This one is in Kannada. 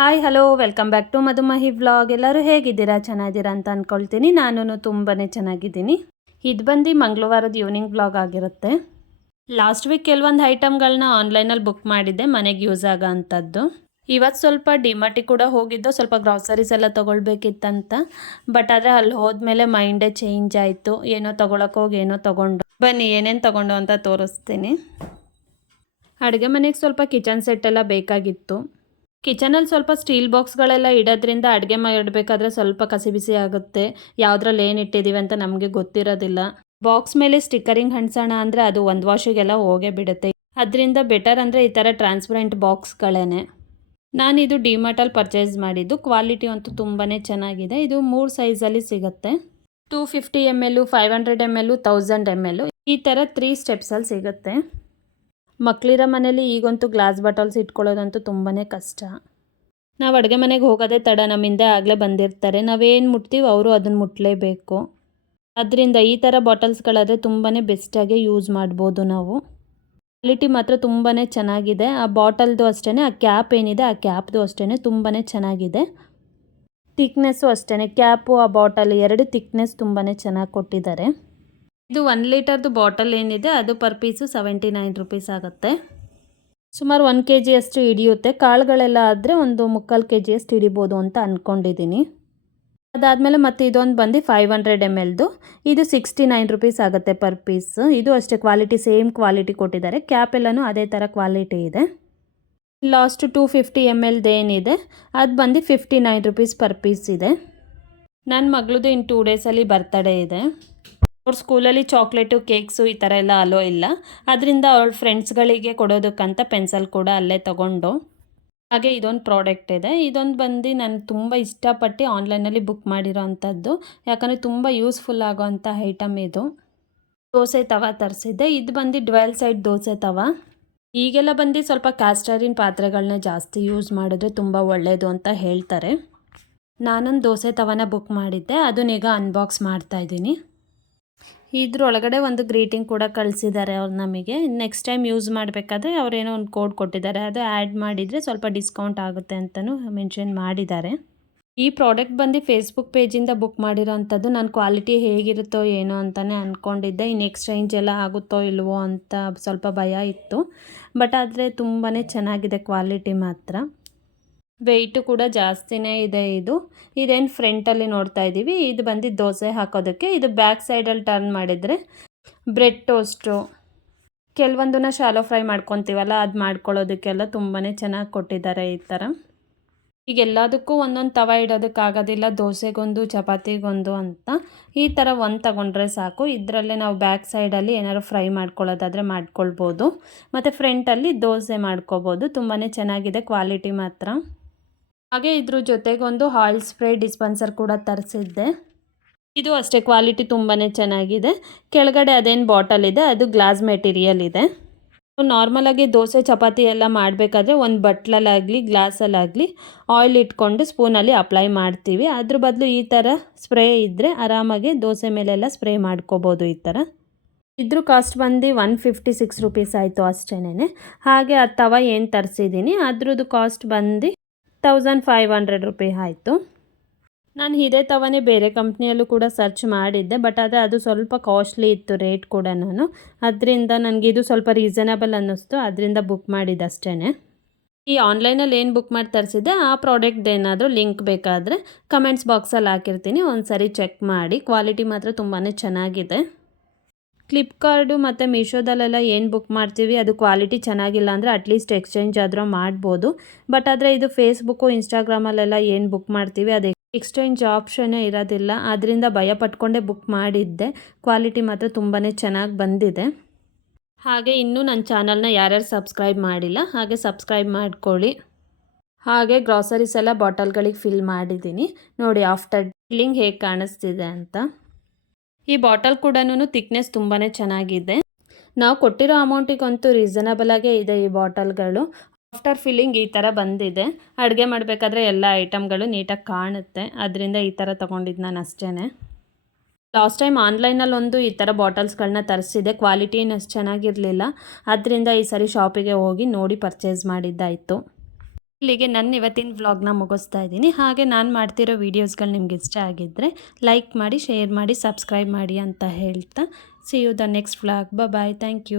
Hi hello welcome back to Madhumahi vlog ಎಲ್ಲರೂ ಹೇಗಿದ್ದೀರಾ? ಚೆನ್ನಾಗಿದ್ದೀರಾ ಅಂತ ಅಂದ್ಕೊಳ್ತೀನಿ ನಾನು ತುಂಬಾ ಚೆನ್ನಾಗಿದ್ದೀನಿ. ಇದು ಬಂದು ಮಂಗಳವಾರದ ಈವ್ನಿಂಗ್ ವ್ಲಾಗ್ ಆಗಿರುತ್ತೆ. ಲಾಸ್ಟ್ ವೀಕ್ ಕೆಲವೊಂದು ಐಟಮ್ಗಳನ್ನ ಆನ್ಲೈನಲ್ಲಿ ಬುಕ್ ಮಾಡಿದ್ದೆ, ಮನೆಗೆ ಯೂಸ್ ಆಗೋ ಅಂಥದ್ದು. ಇವತ್ತು ಸ್ವಲ್ಪ ಡಿಮಾರ್ಟಿಗೆ ಕೂಡ ಹೋಗಿದ್ದು, ಸ್ವಲ್ಪ ಗ್ರಾಸರೀಸ್ ಎಲ್ಲ ತೊಗೊಳ್ಬೇಕಿತ್ತಂತ. ಬಟ್ ಆದರೆ ಅಲ್ಲಿ ಹೋದ್ಮೇಲೆ ಮೈಂಡೇ ಚೇಂಜ್ ಆಯಿತು. ಏನೋ ತೊಗೊಳಕ್ಕೆ ಹೋಗಿ, ಏನೋ ತೊಗೊಂಡು. ಬನ್ನಿ, ಏನೇನು ತೊಗೊಂಡು ಅಂತ ತೋರಿಸ್ತೀನಿ. ಅಡುಗೆ ಮನೆಗೆ ಸ್ವಲ್ಪ ಕಿಚನ್ ಸೆಟ್ ಎಲ್ಲ ಬೇಕಾಗಿತ್ತು. ಕಿಚನಲ್ಲಿ ಸ್ವಲ್ಪ ಸ್ಟೀಲ್ ಬಾಕ್ಸ್ಗಳೆಲ್ಲ ಇಡೋದ್ರಿಂದ ಅಡುಗೆ ಮಾಡಬೇಕಾದ್ರೆ ಸ್ವಲ್ಪ ಕಸಿ ಬಿಸಿ ಆಗುತ್ತೆ. ಯಾವುದ್ರಲ್ಲಿ ಏನು ಇಟ್ಟಿದ್ದೀವಿ ಅಂತ ನಮಗೆ ಗೊತ್ತಿರೋದಿಲ್ಲ. ಬಾಕ್ಸ್ ಮೇಲೆ ಸ್ಟಿಕ್ಕರಿಂಗ್ ಹಣ್ಸೋಣ ಅಂದರೆ ಅದು ಒಂದು ವಾಶಿಗೆಲ್ಲ ಹೋಗೇ ಬಿಡುತ್ತೆ. ಅದರಿಂದ ಬೆಟರ್ ಅಂದರೆ ಈ ಥರ ಟ್ರಾನ್ಸ್ಪರೆಂಟ್ ಬಾಕ್ಸ್ಗಳೇ ನಾನಿದು ಡಿಮಾರ್ಟಲ್ಲಿ ಪರ್ಚೇಸ್ ಮಾಡಿದ್ದು. ಕ್ವಾಲಿಟಿ ಅಂತೂ ತುಂಬಾ ಚೆನ್ನಾಗಿದೆ. ಇದು ಮೂರು ಸೈಜಲ್ಲಿ ಸಿಗುತ್ತೆ. Two fifty M L five hundred M L thousand M L ಈ ಥರ ತ್ರೀ ಸ್ಟೆಪ್ಸಲ್ಲಿ ಸಿಗುತ್ತೆ. ಮಕ್ಕಳಿರೋ ಮನೇಲಿ ಈಗಂತೂ ಗ್ಲಾಸ್ ಬಾಟಲ್ಸ್ ಇಟ್ಕೊಳ್ಳೋದಂತೂ ತುಂಬಾ ಕಷ್ಟ. ನಾವು ಅಡುಗೆ ಮನೆಗೆ ಹೋಗೋದೇ ತಡ ನಮ್ಮಿಂದ ಆಗಲೇ ಬಂದಿರ್ತಾರೆ. ನಾವೇನು ಮುಟ್ತೀವಿ ಅವರು ಅದನ್ನು ಮುಟ್ಟಲೇಬೇಕು ಅದರಿಂದ ಈ ಥರ ಬಾಟಲ್ಸ್ಗಳಾದರೆ ತುಂಬಾ ಬೆಸ್ಟಾಗಿ ಯೂಸ್ ಮಾಡ್ಬೋದು ನಾವು. ಕ್ವಾಲಿಟಿ ಮಾತ್ರ ತುಂಬಾ ಚೆನ್ನಾಗಿದೆ. ಆ ಬಾಟಲ್ದು ಅಷ್ಟೇ ಆ ಕ್ಯಾಪ್ ಏನಿದೆ ಆ ಕ್ಯಾಪ್ದು ಅಷ್ಟೇ ತುಂಬಾ ಚೆನ್ನಾಗಿದೆ. ತಿಕ್ನೆಸ್ಸು ಅಷ್ಟೇ ಕ್ಯಾಪು, ಆ ಬಾಟಲ್ ಎರಡು ಥಿಕ್ನೆಸ್ ತುಂಬಾ ಚೆನ್ನಾಗಿ ಕೊಟ್ಟಿದ್ದಾರೆ. ಇದು ಒನ್ ಲೀಟರ್ದು ಬಾಟಲ್ ಏನಿದೆ, ಅದು per piece seventy nine rupees ಆಗುತ್ತೆ. ಸುಮಾರು ಒನ್ ಕೆ ಜಿಯಷ್ಟು ಹಿಡಿಯುತ್ತೆ. ಕಾಳುಗಳೆಲ್ಲ ಆದರೆ ಒಂದು ಮುಕ್ಕಾಲು ಕೆ ಜಿಯಷ್ಟು ಹಿಡಿಬೋದು ಅಂತ ಅಂದ್ಕೊಂಡಿದ್ದೀನಿ ಅದಾದಮೇಲೆ ಮತ್ತೆ ಇದೊಂದು ಬಂದು ಫೈವ್ ಹಂಡ್ರೆಡ್ ಎಂ ಎಲ್ದು ಇದು ಸಿಕ್ಸ್ಟಿ ನೈನ್ ರುಪೀಸ್ ಆಗುತ್ತೆ ಪರ್ ಪೀಸ್ ಇದು ಅಷ್ಟೇ ಕ್ವಾಲಿಟಿ ಸೇಮ್ ಕ್ವಾಲಿಟಿ ಕೊಟ್ಟಿದ್ದಾರೆ. ಕ್ಯಾಪ್ ಎಲ್ಲನೂ ಅದೇ ಥರ ಕ್ವಾಲಿಟಿ ಇದೆ. ಲಾಸ್ಟ್ ಟೂ ಫಿಫ್ಟಿ ಎಂ ಎಲ್ದು ಏನಿದೆ, ಅದು ಬಂದು fifty nine rupees per piece ಇದೆ ನನ್ನ ಮಗಳದು ಇನ್ನು ಟೂ ಡೇಸಲ್ಲಿ ಬರ್ತಡೇ ಇದೆ. ಅವ್ರ ಸ್ಕೂಲಲ್ಲಿ ಚಾಕ್ಲೇಟು, ಕೇಕ್ಸು ಈ ಥರ ಎಲ್ಲ ಅಲೋ ಇಲ್ಲ. ಅದರಿಂದ ಅವ್ಳ ಫ್ರೆಂಡ್ಸ್ಗಳಿಗೆ ಕೊಡೋದಕ್ಕಂತ ಪೆನ್ಸಲ್ ಕೂಡ ಅಲ್ಲೇ ತೊಗೊಂಡು. ಹಾಗೆ ಇದೊಂದು ಪ್ರಾಡಕ್ಟ್ ಇದೆ. ಇದೊಂದು ಬಂದು ನಾನು ತುಂಬ ಇಷ್ಟಪಟ್ಟು ಆನ್ಲೈನಲ್ಲಿ ಬುಕ್ ಮಾಡಿರೋ ಅಂಥದ್ದು. ಯಾಕಂದರೆ ತುಂಬ ಯೂಸ್ಫುಲ್ ಆಗೋವಂಥ ಐಟಮ್ ಇದು. ದೋಸೆ ತವ ತರಿಸಿದ್ದೆ. ಇದು ಬಂದು ಡ್ವೆಲ್ ಸೈಡ್ ದೋಸೆ ತವ. ಈಗೆಲ್ಲ ಬಂದು ಸ್ವಲ್ಪ ಕ್ಯಾಸ್ಟರಿನ ಪಾತ್ರೆಗಳನ್ನ ಜಾಸ್ತಿ ಯೂಸ್ ಮಾಡಿದ್ರೆ ತುಂಬ ಒಳ್ಳೆಯದು ಅಂತ ಹೇಳ್ತಾರೆ. ನಾನೊಂದು ದೋಸೆ ತವನ ಬುಕ್ ಮಾಡಿದ್ದೆ. ಅದನ್ನೀಗ ಅನ್ಬಾಕ್ಸ್ ಮಾಡ್ತಾಯಿದ್ದೀನಿ ಇದ್ರೊಳಗಡೆ ಒಂದು ಗ್ರೀಟಿಂಗ್ ಕೂಡ ಕಳಿಸಿದ್ದಾರೆ ಅವ್ರು ನಮಗೆ. ನೆಕ್ಸ್ಟ್ ಟೈಮ್ ಯೂಸ್ ಮಾಡಬೇಕಾದ್ರೆ ಅವರೇನೋ ಒಂದು ಕೋಡ್ ಕೊಟ್ಟಿದ್ದಾರೆ. ಅದು ಆ್ಯಡ್ ಮಾಡಿದರೆ ಸ್ವಲ್ಪ ಡಿಸ್ಕೌಂಟ್ ಆಗುತ್ತೆ ಅಂತಲೂ ಮೆನ್ಷನ್ ಮಾಡಿದ್ದಾರೆ. ಈ ಪ್ರಾಡಕ್ಟ್ ಬಂದು ಫೇಸ್ಬುಕ್ ಪೇಜಿಂದ ಬುಕ್ ಮಾಡಿರೋ ಅಂಥದ್ದು ನಾನು ಕ್ವಾಲಿಟಿ ಹೇಗಿರುತ್ತೋ ಏನೋ ಅಂತಲೇ ಅಂದ್ಕೊಂಡಿದ್ದೆ ಇನ್ನು ಎಕ್ಸ್ಚೇಂಜ್ ಎಲ್ಲ ಆಗುತ್ತೋ ಇಲ್ವೋ ಅಂತ ಸ್ವಲ್ಪ ಭಯ ಇತ್ತು. ಬಟ್ ಆದರೆ ತುಂಬಾ ಚೆನ್ನಾಗಿದೆ ಕ್ವಾಲಿಟಿ ಮಾತ್ರ. ವೆಯ್ಟು ಕೂಡ ಜಾಸ್ತಿನೇ ಇದೆ ಇದು. ಇದೇನು ಫ್ರಂಟಲ್ಲಿ ನೋಡ್ತಾ ಇದ್ದೀವಿ ಇದು ಬಂದು ದೋಸೆ ಹಾಕೋದಕ್ಕೆ. ಇದು ಬ್ಯಾಕ್ ಸೈಡಲ್ಲಿ ಟರ್ನ್ ಮಾಡಿದರೆ ಬ್ರೆಡ್ ಟೋಸ್ಟು ಕೆಲವೊಂದನ್ನ ಶಾಲೋ ಫ್ರೈ ಮಾಡ್ಕೊತೀವಲ್ಲ, ಅದು ಮಾಡ್ಕೊಳ್ಳೋದಕ್ಕೆಲ್ಲ ತುಂಬಾ ಚೆನ್ನಾಗಿ ಕೊಟ್ಟಿದ್ದಾರೆ ಈ ಥರ ಈಗ ಎಲ್ಲದಕ್ಕೂ ಒಂದೊಂದು ತವ ಇಡೋದಕ್ಕಾಗೋದಿಲ್ಲ ದೋಸೆಗೊಂದು, ಚಪಾತಿಗೊಂದು ಅಂತ. ಈ ಥರ ಒಂದು ತಗೊಂಡ್ರೆ ಸಾಕು. ಇದರಲ್ಲೇ ನಾವು ಬ್ಯಾಕ್ ಸೈಡಲ್ಲಿ ಏನಾದ್ರು ಫ್ರೈ ಮಾಡ್ಕೊಳ್ಳೋದಾದರೆ ಮಾಡ್ಕೊಳ್ಬೋದು. ಮತ್ತು ಫ್ರಂಟಲ್ಲಿ ದೋಸೆ ಮಾಡ್ಕೋಬೋದು. ತುಂಬಾ ಚೆನ್ನಾಗಿದೆ ಕ್ವಾಲಿಟಿ ಮಾತ್ರ. ಹಾಗೆ ಇದ್ರ ಜೊತೆಗೊಂದು ಆಯಿಲ್ ಸ್ಪ್ರೇ ಡಿಸ್ಪೆನ್ಸರ್ ಕೂಡ ತರಿಸಿದ್ದೆ. ಇದು ಅಷ್ಟೇ ಕ್ವಾಲಿಟಿ ತುಂಬಾ ಚೆನ್ನಾಗಿದೆ. ಕೆಳಗಡೆ ಅದೇನು ಬಾಟಲ್ ಇದೆ, ಅದು ಗ್ಲಾಸ್ ಮೆಟೀರಿಯಲ್ ಇದೆ. ನಾರ್ಮಲಾಗಿ ದೋಸೆ, ಚಪಾತಿ ಎಲ್ಲ ಮಾಡಬೇಕಾದ್ರೆ ಒಂದು ಬಟ್ಲಲ್ಲಾಗಲಿ ಗ್ಲಾಸಲ್ಲಾಗಲಿ ಆಯಿಲ್ ಇಟ್ಕೊಂಡು ಸ್ಪೂನಲ್ಲಿ ಅಪ್ಲೈ ಮಾಡ್ತೀವಿ. ಅದ್ರ ಬದಲು ಈ ಥರ ಸ್ಪ್ರೇ ಇದ್ದರೆ ಆರಾಮಾಗಿ ದೋಸೆ ಮೇಲೆಲ್ಲ ಸ್ಪ್ರೇ ಮಾಡ್ಕೋಬೋದು ಈ ಥರ ಇದ್ರ ಕಾಸ್ಟ್ ಬಂದು ಒನ್ ಫಿಫ್ಟಿ ಸಿಕ್ಸ್ ರುಪೀಸ್ ಆಯಿತು ಅಷ್ಟೇನೆ ಹಾಗೆ ಆ ತವ ಏನು ತರಿಸಿದ್ದೀನಿ ಅದ್ರದ್ದು ಕಾಸ್ಟ್ ಬಂದು ತೌಸಂಡ್ ಫೈವ್ ಹಂಡ್ರೆಡ್ ರುಪಿ ಆಯಿತು. ನಾನು ಇದೇ ತವನೇ ಬೇರೆ ಕಂಪ್ನಿಯಲ್ಲೂ ಕೂಡ ಸರ್ಚ್ ಮಾಡಿದ್ದೆ, ಬಟ್ ಆದರೆ ಅದು ಸ್ವಲ್ಪ ಕಾಸ್ಟ್ಲಿ ಇತ್ತು ರೇಟ್ ಕೂಡ ನಾನು. ಅದರಿಂದ ನನಗೆ ಇದು ಸ್ವಲ್ಪ ರೀಸನಬಲ್ ಅನ್ನಿಸ್ತು, ಅದರಿಂದ ಬುಕ್ ಮಾಡಿದ್ದಷ್ಟೇ ಈ ಆನ್ಲೈನಲ್ಲಿ ಏನು ಬುಕ್ ಮಾಡಿ ತರಿಸಿದ್ದೆ, ಆ ಪ್ರಾಡಕ್ಟ್ ಏನಾದರೂ ಲಿಂಕ್ ಬೇಕಾದರೆ ಕಮೆಂಟ್ಸ್ ಬಾಕ್ಸಲ್ಲಿ ಹಾಕಿರ್ತೀನಿ ಒಂದು ಸರಿ ಚೆಕ್ ಮಾಡಿ. ಕ್ವಾಲಿಟಿ ಮಾತ್ರ ತುಂಬಾ ಚೆನ್ನಾಗಿದೆ. ಫ್ಲಿಪ್ಕಾರ್ಟು ಮತ್ತು ಮೀಶೋದಲ್ಲೆಲ್ಲ ಏನು ಬುಕ್ ಮಾಡ್ತೀವಿ, ಅದು ಕ್ವಾಲಿಟಿ ಚೆನ್ನಾಗಿಲ್ಲ ಅಂದರೆ ಅಟ್ಲೀಸ್ಟ್ ಎಕ್ಸ್ಚೇಂಜ್ ಆದರೂ ಮಾಡ್ಬೋದು. ಬಟ್ ಆದರೆ ಇದು ಫೇಸ್ಬುಕ್ಕು ಇನ್ಸ್ಟಾಗ್ರಾಮಲ್ಲೆಲ್ಲ ಏನು ಬುಕ್ ಮಾಡ್ತೀವಿ, ಅದೇ ಎಕ್ಸ್ಚೇಂಜ್ ಆಪ್ಷನ್ನೇ ಇರೋದಿಲ್ಲ. ಅದರಿಂದ ಭಯ ಪಟ್ಕೊಂಡೇ ಬುಕ್ ಮಾಡಿದ್ದೆ. ಕ್ವಾಲಿಟಿ ಮಾತ್ರ ತುಂಬಾ ಚೆನ್ನಾಗಿ ಬಂದಿದೆ. ಹಾಗೆ ಇನ್ನೂ ನನ್ನ ಚಾನಲ್ನ ಯಾರ್ಯಾರು ಸಬ್ಸ್ಕ್ರೈಬ್ ಮಾಡಿಲ್ಲ, ಹಾಗೆ ಸಬ್ಸ್ಕ್ರೈಬ್ ಮಾಡ್ಕೊಳ್ಳಿ. ಹಾಗೆ ಗ್ರಾಸರೀಸ್ ಎಲ್ಲ ಬಾಟಲ್ಗಳಿಗೆ ಫಿಲ್ ಮಾಡಿದ್ದೀನಿ. ನೋಡಿ ಆಫ್ಟರ್ ಫಿಲ್ಲಿಂಗ್ ಹೇಗೆ ಕಾಣಿಸ್ತಿದೆ ಅಂತ. ಈ ಬಾಟಲ್ ಕೂಡ ತಿಕ್ನೆಸ್ ತುಂಬಾ ಚೆನ್ನಾಗಿದೆ. ನಾವು ಕೊಟ್ಟಿರೋ ಅಮೌಂಟಿಗಂತೂ ರೀಸನಬಲ್ ಆಗೇ ಇದೆ ಈ ಬಾಟಲ್ಗಳು. ಆಫ್ಟರ್ ಫಿಲ್ಲಿಂಗ್ ಈ ಥರ ಬಂದಿದೆ. ಅಡುಗೆ ಮಾಡಬೇಕಾದ್ರೆ ಎಲ್ಲ ಐಟಮ್ಗಳು ನೀಟಾಗಿ ಕಾಣುತ್ತೆ. ಅದರಿಂದ ಈ ಥರ ತೊಗೊಂಡಿದ್ದು ನಾನು ಅಷ್ಟೇ ಲಾಸ್ಟ್ ಟೈಮ್ ಆನ್ಲೈನಲ್ಲಿ ಒಂದು ಈ ಥರ ಬಾಟಲ್ಸ್ಗಳನ್ನ ತರಿಸಿದೆ. ಕ್ವಾಲಿಟಿ ಅಷ್ಟು ಚೆನ್ನಾಗಿರಲಿಲ್ಲ. ಅದರಿಂದ ಈ ಸರಿ ಶಾಪಿಗೆ ಹೋಗಿ ನೋಡಿ ಪರ್ಚೇಸ್ ಮಾಡಿದ್ದಾಯಿತು. ಇಲ್ಲಿಗೆ ನನ್ನ ಇವತ್ತಿನ ವ್ಲಾಗ್ನ ಮುಗಿಸ್ತಾ ಇದ್ದೀನಿ. ಹಾಗೆ ನಾನು ಮಾಡ್ತಿರೋ ವೀಡಿಯೋಸ್ಗಳು ನಿಮ್ಗೆ ಇಷ್ಟ ಆಗಿದ್ದರೆ ಲೈಕ್ ಮಾಡಿ ಶೇರ್ ಮಾಡಿ ಸಬ್ಸ್ಕ್ರೈಬ್ ಮಾಡಿ ಅಂತ ಹೇಳ್ತಾ. See you the next vlog bye thank you